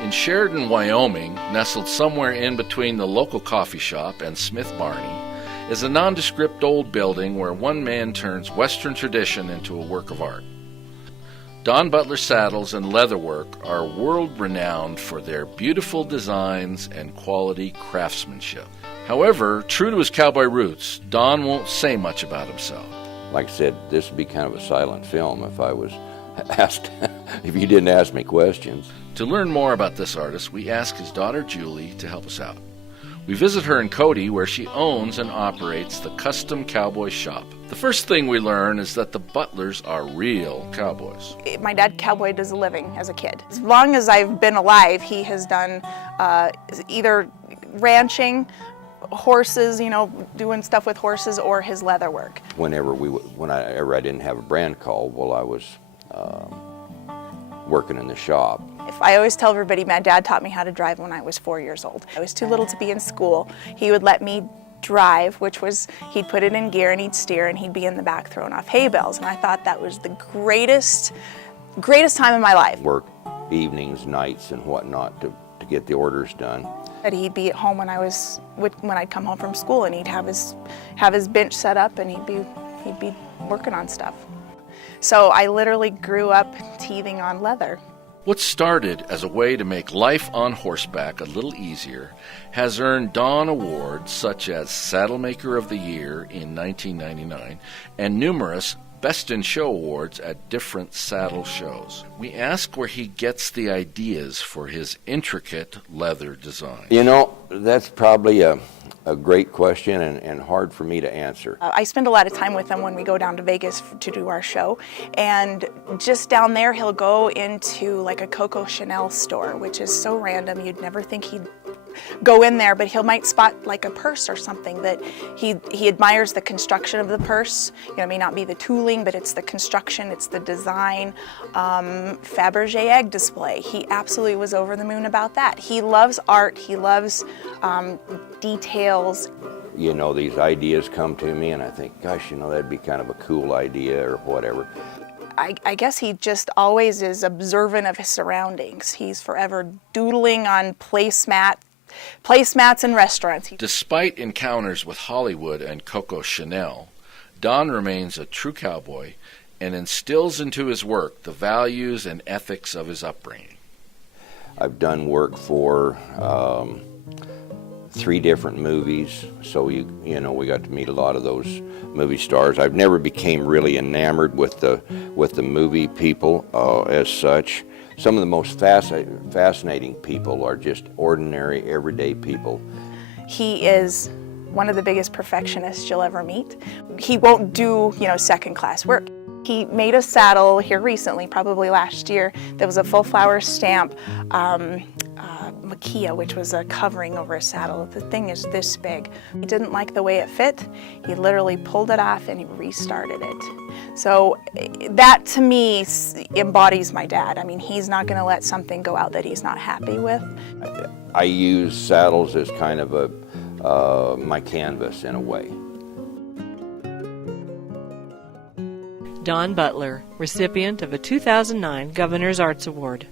In Sheridan, Wyoming, nestled somewhere in between the local coffee shop and Smith Barney, is a nondescript old building where one man turns Western tradition into a work of art. Don Butler saddles and leatherwork are world-renowned for their beautiful designs and quality craftsmanship. However, true to his cowboy roots, Don won't say much about himself. Like I said, this would be kind of a silent film if I was asked, if you didn't ask me questions. To learn more about this artist, we ask his daughter Julie to help us out. We visit her in Cody, where she owns and operates the Custom Cowboy Shop. The first thing we learn is that the Butlers are real cowboys. My dad cowboyed as a living as a kid. As long as I've been alive, he has done either ranching, horses, doing stuff with horses, or his leather work. Whenever I didn't have a brand call while I was working in the shop. I always tell everybody my dad taught me how to drive when I was 4 years old. I was too little to be in school. He would let me drive, which was he'd put it in gear and he'd steer and he'd be in the back throwing off hay bales. And I thought that was the greatest time in my life. Work evenings, nights, and whatnot to get the orders done. That he'd be at home when I'd come home from school, and he'd have his bench set up and he'd be working on stuff. So I literally grew up teething on leather. What started as a way to make life on horseback a little easier has earned Don awards such as Saddlemaker of the Year in 1999 and numerous Best in Show awards at different saddle shows. We ask where he gets the ideas for his intricate leather design. That's probably a great question and hard for me to answer. I spend a lot of time with him when we go down to Vegas to do our show, and just down there he'll go into like a Coco Chanel store, which is so random. You'd never think he'd go in there, but he might spot like a purse or something that he admires the construction of the purse. It may not be the tooling, but it's the construction, it's the design. Fabergé egg display. He absolutely was over the moon about that. He loves art. He loves details. These ideas come to me and I think, gosh, that'd be kind of a cool idea or whatever. I guess he just always is observant of his surroundings. He's forever doodling on placemats in restaurants. Despite encounters with Hollywood and Coco Chanel, Don remains a true cowboy and instills into his work the values and ethics of his upbringing. I've done work for 3 different movies, so we got to meet a lot of those movie stars. I've never became really enamored with the movie people as such. Some of the most fascinating people are just ordinary, everyday people. He is one of the biggest perfectionists you'll ever meet. He won't do, second-class work. He made a saddle here recently, probably last year, that was a full flower stamp maquia, which was a covering over a saddle. The thing is this big. He didn't like the way it fit. He literally pulled it off and he restarted it. So that to me embodies my dad. I mean, he's not going to let something go out that he's not happy with. I use saddles as kind of my canvas in a way. Don Butler, recipient of a 2009 Governor's Arts Award.